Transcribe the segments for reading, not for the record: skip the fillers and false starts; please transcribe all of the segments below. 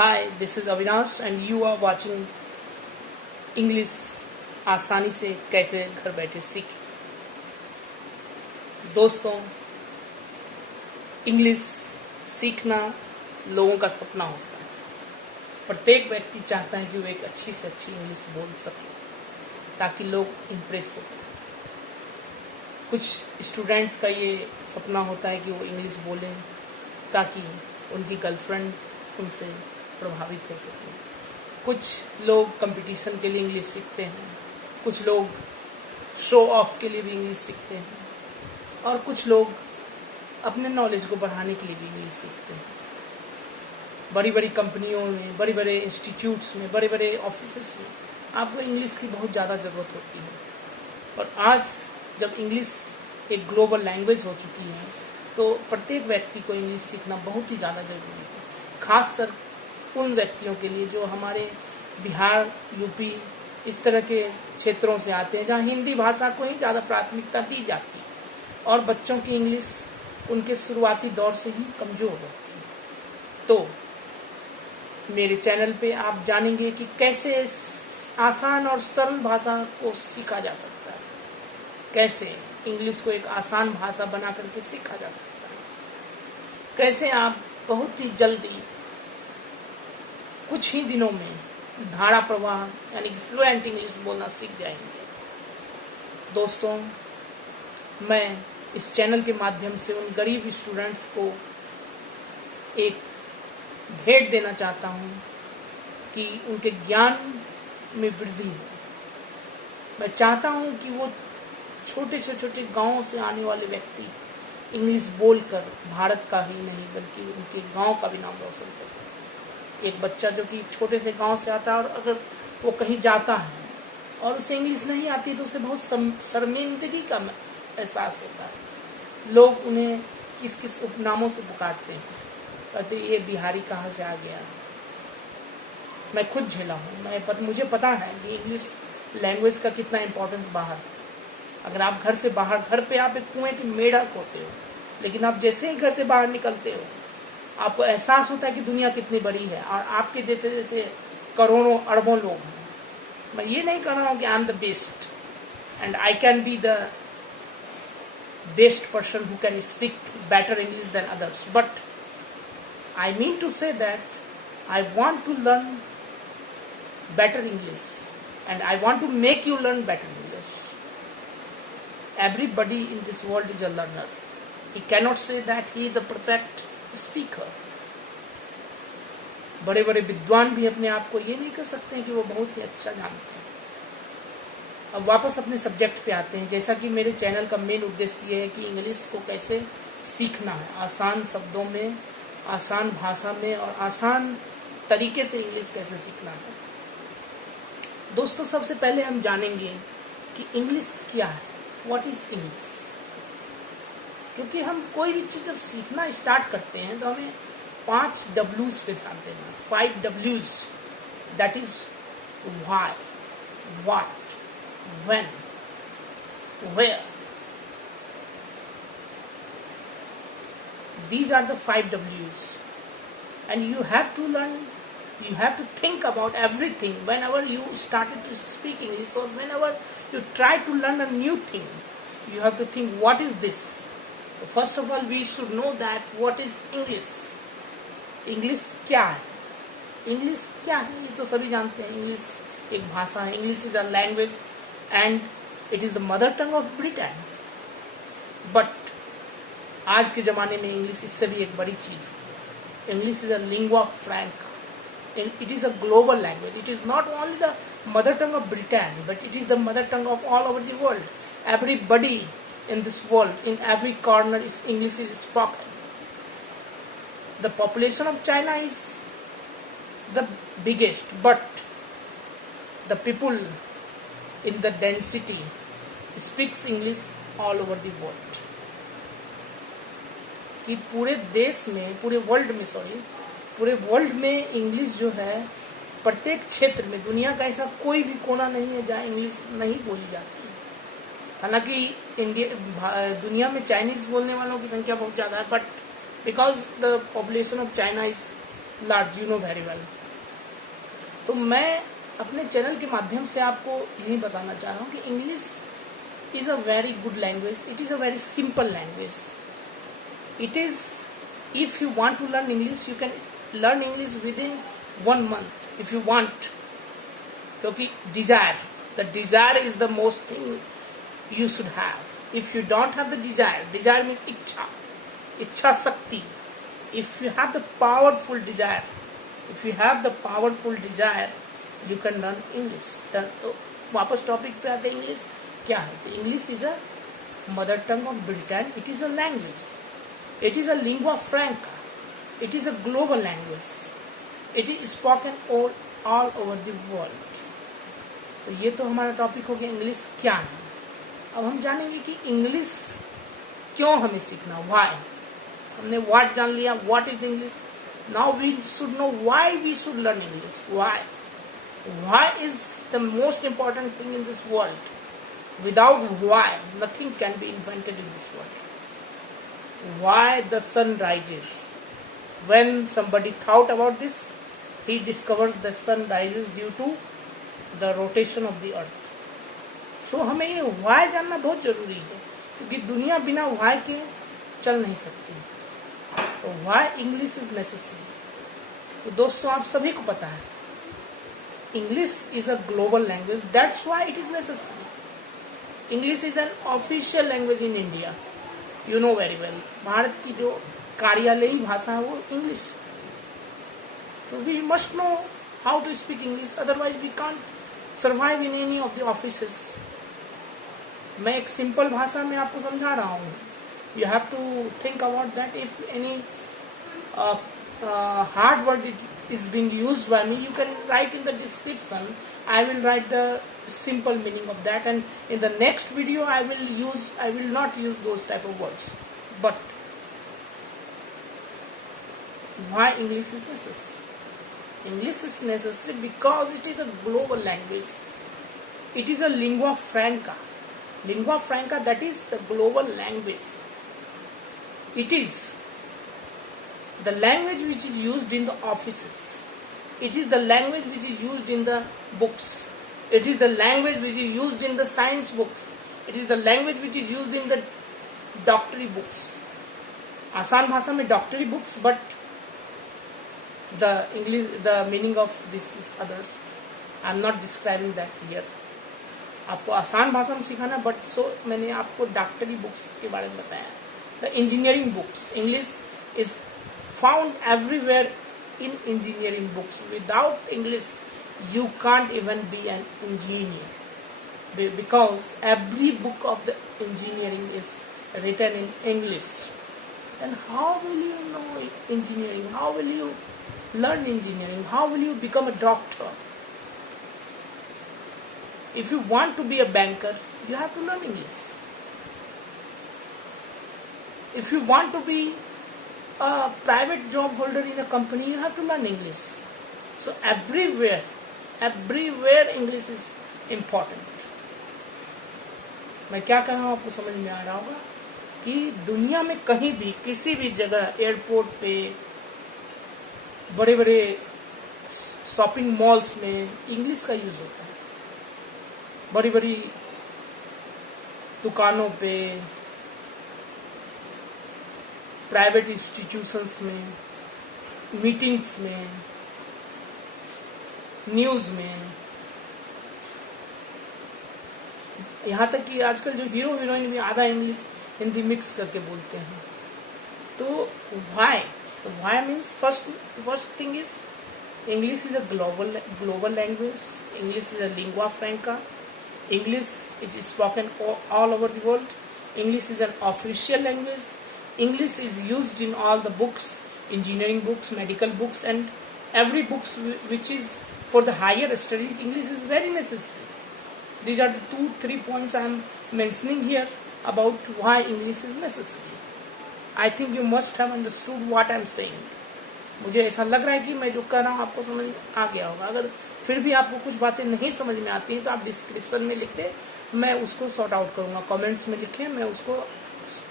Hi, this is Avinash and you are watching English आसानी से कैसे घर बैठे सीखें। दोस्तों, इंग्लिश सीखना लोगों का सपना होता है। प्रत्येक व्यक्ति चाहता है कि वो एक अच्छी से अच्छी इंग्लिश बोल सके ताकि लोग इम्प्रेस हो। कुछ स्टूडेंट्स का ये सपना होता है कि वो इंग्लिश बोलें ताकि उनकी गर्लफ्रेंड उनसे प्रभावित हो सके। कुछ लोग कंपटीशन के लिए इंग्लिश सीखते हैं, कुछ लोग शो ऑफ के लिए भी इंग्लिश सीखते हैं और कुछ लोग अपने नॉलेज को बढ़ाने के लिए भी इंग्लिश सीखते हैं। बड़ी बड़ी कंपनियों में, बड़े बड़े इंस्टीट्यूट्स में, बड़े बड़े ऑफिसेस में आपको इंग्लिश की बहुत ज़्यादा ज़रूरत होती है। और आज जब इंग्लिश एक ग्लोबल लैंग्वेज हो चुकी है तो प्रत्येक व्यक्ति को इंग्लिश सीखना बहुत ही ज़्यादा ज़रूरी है। खासकर उन व्यक्तियों के लिए जो हमारे बिहार, यूपी इस तरह के क्षेत्रों से आते हैं जहाँ हिंदी भाषा को ही ज़्यादा प्राथमिकता दी जाती है और बच्चों की इंग्लिश उनके शुरुआती दौर से ही कमज़ोर होती है। तो मेरे चैनल पे आप जानेंगे कि कैसे आसान और सरल भाषा को सीखा जा सकता है, कैसे इंग्लिश को एक आसान भाषा बना करके सीखा जा सकता है, कैसे आप बहुत ही जल्दी कुछ ही दिनों में धारा प्रवाह यानी कि फ्लुएंट इंग्लिश बोलना सीख जाएंगे। दोस्तों, मैं इस चैनल के माध्यम से उन गरीब स्टूडेंट्स को एक भेंट देना चाहता हूँ कि उनके ज्ञान में वृद्धि हो। मैं चाहता हूँ कि वो छोटे से छोटे गांवों से आने वाले व्यक्ति इंग्लिश बोलकर भारत का ही नहीं बल्कि उनके गांव का भी नाम रोशन करें। एक बच्चा जो कि छोटे से गांव से आता है और अगर वो कहीं जाता है और उसे इंग्लिश नहीं आती तो उसे बहुत शर्मिंदगी का एहसास होता है। लोग उन्हें किस किस उपनामों से पुकारते हैं, कहते ये बिहारी कहाँ से आ गया। मैं खुद झेला हूँ, मुझे पता है कि इंग्लिश लैंग्वेज का कितना इम्पोर्टेंस बाहर है। अगर आप घर से बाहर, घर पे आप एक कुएं के मेढक होते हो, लेकिन आप जैसे ही घर से बाहर निकलते हो आपको एहसास होता है कि दुनिया कितनी बड़ी है और आपके जैसे जैसे करोड़ों अरबों लोग हैं। मैं ये नहीं कह रहा हूँ कि I am the best and I can be the best person who can speak better English than others, but I mean to say that I want to learn better English and I want to make you learn better English. Everybody in this world is a learner. He cannot say that he is a perfect speaker. बड़े बड़े विद्वान भी अपने आप को ये नहीं कह सकते हैं कि वो बहुत ही अच्छा जानते हैं। अब वापस अपने सब्जेक्ट पे आते हैं। जैसा कि मेरे चैनल का मेन उद्देश्य ये है कि इंग्लिश को कैसे सीखना है, आसान शब्दों में, आसान भाषा में और आसान तरीके से इंग्लिश कैसे सीखना है। दोस्तों, सबसे पहले हम जानेंगे कि इंग्लिश क्या है, व्हाट इज इंग्लिश। क्योंकि हम कोई भी चीज़ जब सीखना स्टार्ट करते हैं तो हमें 5 W's पे ध्यान देना। 5 W's, that is why, what, when, where. These are the 5 W's and you have to learn. You have to think about everything whenever you started to speak English or whenever you try to learn a new thing. You have to think, what is this? First of all, we should know that what is English. English क्या है? English क्या है? ये तो सभी जानते हैं। English एक भाषा है। English is a language and it is the mother tongue of Britain. But आज के ज़माने में English इससे भी एक बड़ी चीज़ है। English is a lingua franca. It is a global language. It is not only the mother tongue of Britain, but it is the mother tongue of all over the world. Everybody in this world, in every corner, English is spoken. The population of China is the biggest, but the people in the density speaks English all over the world. कि पूरे देश में, पूरे world में English जो है प्रत्येक क्षेत्र में, दुनिया का ऐसा कोई भी कोना नहीं है जहाँ इंग्लिश नहीं बोली जाती है। हालांकि दुनिया में चाइनीज बोलने वालों की संख्या बहुत ज़्यादा है, but because the population of China is large, you know very well. तो मैं अपने चैनल के माध्यम से आपको यही बताना चाह रहा हूँ कि English is a very good language, it is a very simple language. It is, if you want to learn English, you can learn English within 1 month if you want. क्योंकि the desire is the most thing you should have. If you don't have the desire means ichha shakti. If you have the powerful desire, you can learn English. तो वापस topic पे आते हैं, English क्या है? तो English is a mother tongue of Britain, it is a language, it is a lingua franca, it is a global language, it is spoken all over the world. तो ये तो हमारा टॉपिक हो गया इंग्लिश क्या है। अब हम जानेंगे कि इंग्लिश क्यों हमें सीखना, व्हाई। हमने व्हाट जान लिया, what is English. Now we should know why we should learn English. Why is the most important thing in this world. Without why nothing can be invented in this world. Why the sun rises? When somebody thought about this, he discovers the sun rises due to the rotation of the earth. So हमें ये why जानना बहुत जरूरी है, क्योंकि दुनिया बिना why के चल नहीं सकती। तो why English is necessary? तो दोस्तों आप सभी को पता है English is a global language, that's why it is necessary. English is an official language in India. You know very well. Bharat की जो कार्यालयी भाषा है वो इंग्लिश। तो we must know how to speak English, otherwise we can't survive in any of the offices. मैं एक simple भाषा में आपको समझा रहा हूँ। You have to think about that. If any hard word is being used by me, you can write in the description. I will write the simple meaning of that, and in the next video I will not use those type of words. But why English is necessary? English is necessary because it is a global language. It is a lingua franca. Lingua franca, that is the global language. It is the language which is used in the offices. It is the language which is used in the books. It is the language which is used in the science books. It is the language which is used in the doctory books. आसान भाषा में doctory books, but the meaning of this is others. I am not describing that here. आपको आसान भाषा में सिखाना, but so मैंने आपको doctory books के बारे में बताया। The engineering books. English is found everywhere in engineering books. Without English, you can't even be an engineer, because every book of the engineering is written in English. And how will you know engineering? How will you learn engineering? How will you become a doctor? If you want to be a banker, you have to learn English. If you want to be a private job holder in a company, you have to learn English. So everywhere English is important. मैं क्या कह रहा हूँ आपको समझ में आ रहा होगा कि दुनिया में कहीं भी किसी भी जगह, एयरपोर्ट पे, बड़े बड़े शॉपिंग मॉल्स में इंग्लिश का यूज होता है। बड़ी बड़ी दुकानों पे, प्राइवेट इंस्टीट्यूशंस में, मीटिंग्स में, न्यूज़ में, यहाँ तक कि आजकल जो हीरो हीरोइन भी आधा इंग्लिश हिंदी मिक्स करके बोलते हैं। तो why means first thing is English is a global language. English is a lingua फ्रैंका। English is spoken all over the world. English is an official language. English is used in all the books, engineering books, medical books, and every books which is for the higher studies. English is very necessary. These are the 2-3 points I am mentioning here about why English is necessary. I think you must have understood what I am saying. मुझे ऐसा लग रहा है कि मैं जो कह रहा हूँ आपको समझ आ गया होगा। अगर फिर भी आपको कुछ बातें नहीं समझ में आती हैं तो आप डिस्क्रिप्शन में लिख दें, मैं उसको सॉर्ट आउट करूँगा। कमेंट्स में लिखें, मैं उसको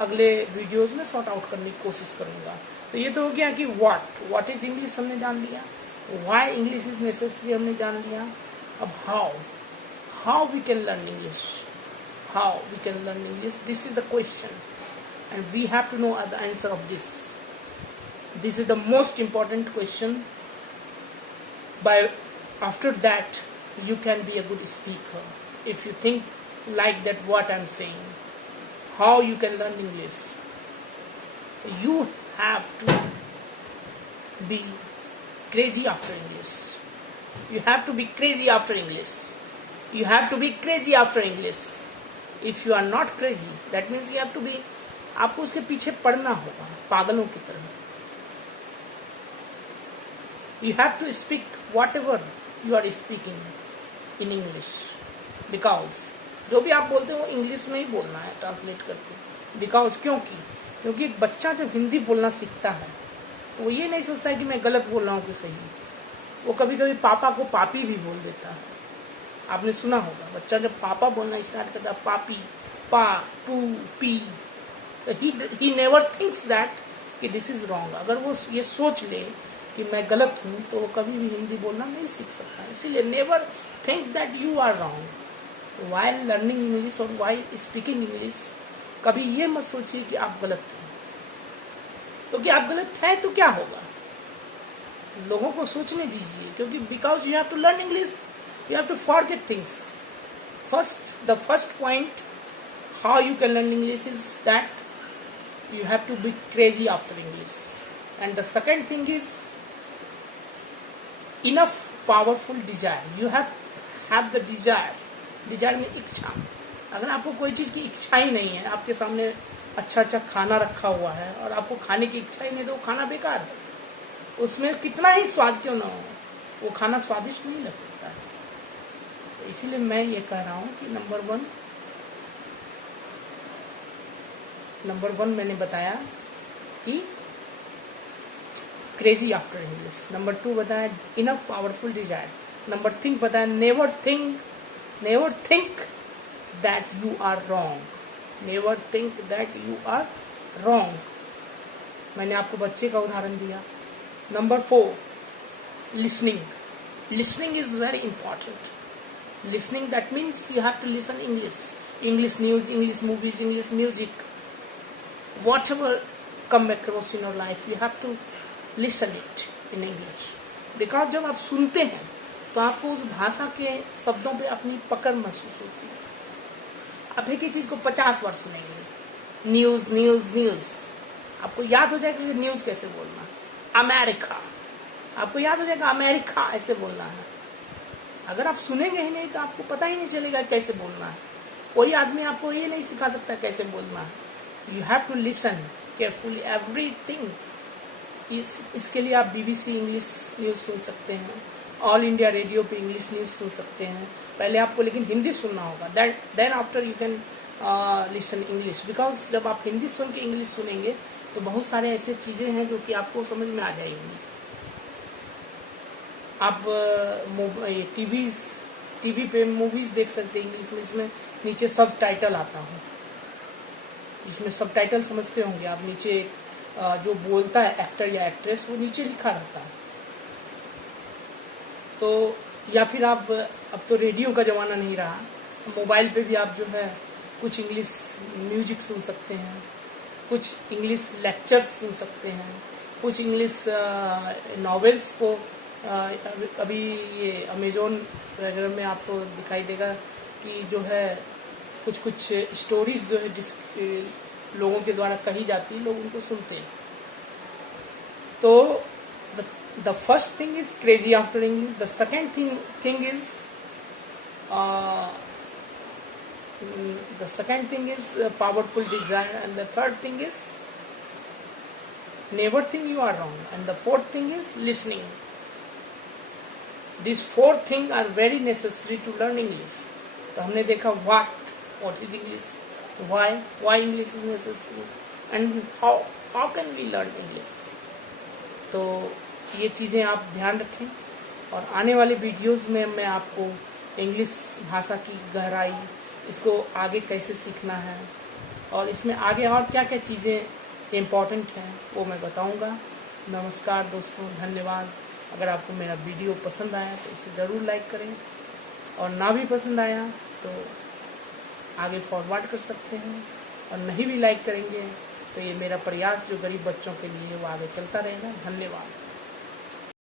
अगले वीडियोस में सॉर्ट आउट करने की कोशिश करूंगा। तो ये तो हो गया कि व्हाट इज इंग्लिश हमने जान लिया, व्हाई इंग्लिश इज नेसेसरी हमने जान लिया। अब how we can learn English, this is the question and we have to know the answer of this is the most important question. By after that you can be a good speaker if you think like that what I'm saying. How you can learn English? You have to be crazy after English. You have to be crazy after English. You have to be crazy after English. If you are not crazy, that means you have to be, आपको उसके पीछे पड़ना होगा पागलों की तरह। You have to speak whatever you are speaking in English, because जो भी आप बोलते हो इंग्लिश में ही बोलना है ट्रांसलेट करके। बिकॉज क्योंकि एक बच्चा जब हिंदी बोलना सीखता है तो वो ये नहीं सोचता है कि मैं गलत बोल रहा हूँ कि सही। वो कभी कभी पापा को पापी भी बोल देता है। आपने सुना होगा बच्चा जब पापा बोलना स्टार्ट करता है, पापी, पा, पू, P, he never thinks that कि दिस इज रॉन्ग। अगर वो ये सोच ले कि मैं गलत हूँ तो वो कभी भी हिंदी बोलना नहीं सीख सकता। इसीलिए never think that you are wrong while learning English और व्हाइल स्पीकिंग इंग्लिश। कभी ये मत सोचिए कि आप गलत हैं, क्योंकि आप गलत हैं तो क्या होगा, लोगों को सोचने दीजिए। क्योंकि because you have to learn English, you have to forget things. The first point how you can learn English is that you have to be crazy after English, and the second thing is enough powerful desire. You have the desire में इच्छा। अगर आपको कोई चीज की इच्छा ही नहीं है, आपके सामने अच्छा खाना रखा हुआ है और आपको खाने की इच्छा ही नहीं, तो वो खाना बेकार है। उसमें कितना ही स्वाद क्यों ना हो, वो खाना स्वादिष्ट नहीं लगता है। तो इसीलिए मैं ये कह रहा हूँ कि नंबर वन मैंने बताया कि क्रेजी आफ्टर इंग्लिश। नंबर 2 बताया इनफ पावरफुल डिजायर। नंबर 3 बताया never think that you are wrong. मैंने आपको बच्चे का उदाहरण दिया। Number 4 listening is very important. Listening that means you have to listen English news, English movies, English music, whatever come across in your life, you have to listen it in English. Because जब आप सुनते हैं तो आपको उस भाषा के शब्दों पे अपनी पकड़ महसूस होती है। आप एक ही चीज को 50 बार सुनेंगे, न्यूज, आपको याद हो जाएगा कि न्यूज कैसे बोलना। अमेरिका, आपको याद हो जाएगा अमेरिका ऐसे बोलना है। अगर आप सुनेंगे ही नहीं तो आपको पता ही नहीं चलेगा कैसे बोलना है। कोई आदमी आपको ये नहीं सिखा सकता कैसे बोलना है। You have to listen carefully everything. इसके लिए आप BBC इंग्लिश न्यूज़ सुन सकते हैं, ऑल इंडिया रेडियो पे इंग्लिश न्यूज़ सुन सकते हैं। पहले आपको लेकिन हिंदी सुनना होगा, then after you can listen English. Because जब आप हिंदी सुन के इंग्लिश सुनेंगे तो बहुत सारे ऐसे चीज़ें हैं जो कि आपको समझ में आ जाएंगी। आप टीवी पे मूवीज़ देख सकते हैं इंग्लिश में, इसमें नीचे सब टाइटल आता है। इसमें सब टाइटल समझते होंगे आप, नीचे जो बोलता है एक्टर या एक्ट्रेस वो नीचे लिखा रहता है। तो या फिर आप, अब तो रेडियो का ज़माना नहीं रहा, मोबाइल पे भी आप जो है कुछ इंग्लिश म्यूजिक सुन सकते हैं, कुछ इंग्लिश लेक्चर्स सुन सकते हैं, कुछ इंग्लिश नॉवेल्स को अभी ये अमेजोन वगैरह में आपको दिखाई देगा कि जो है कुछ स्टोरीज जो है जिस लोगों के द्वारा कही जाती है, लोग उनको सुनते हैं। तो the first thing is crazy after English. The second thing is powerful desire, and the third thing is never think you are wrong, and the fourth thing is listening. These 4 things are very necessary to learn English. तो हमने देखा what is English, why English is necessary, and how can we learn English. तो ये चीज़ें आप ध्यान रखें, और आने वाले वीडियोस में मैं आपको इंग्लिश भाषा की गहराई, इसको आगे कैसे सीखना है, और इसमें आगे और क्या क्या चीज़ें इम्पॉर्टेंट हैं वो मैं बताऊंगा। नमस्कार दोस्तों, धन्यवाद। अगर आपको मेरा वीडियो पसंद आया तो इसे ज़रूर लाइक करें, और ना भी पसंद आया तो आगे फॉरवर्ड कर सकते हैं, और नहीं भी लाइक करेंगे तो ये मेरा प्रयास जो गरीब बच्चों के लिए वो आगे चलता रहेगा। धन्यवाद।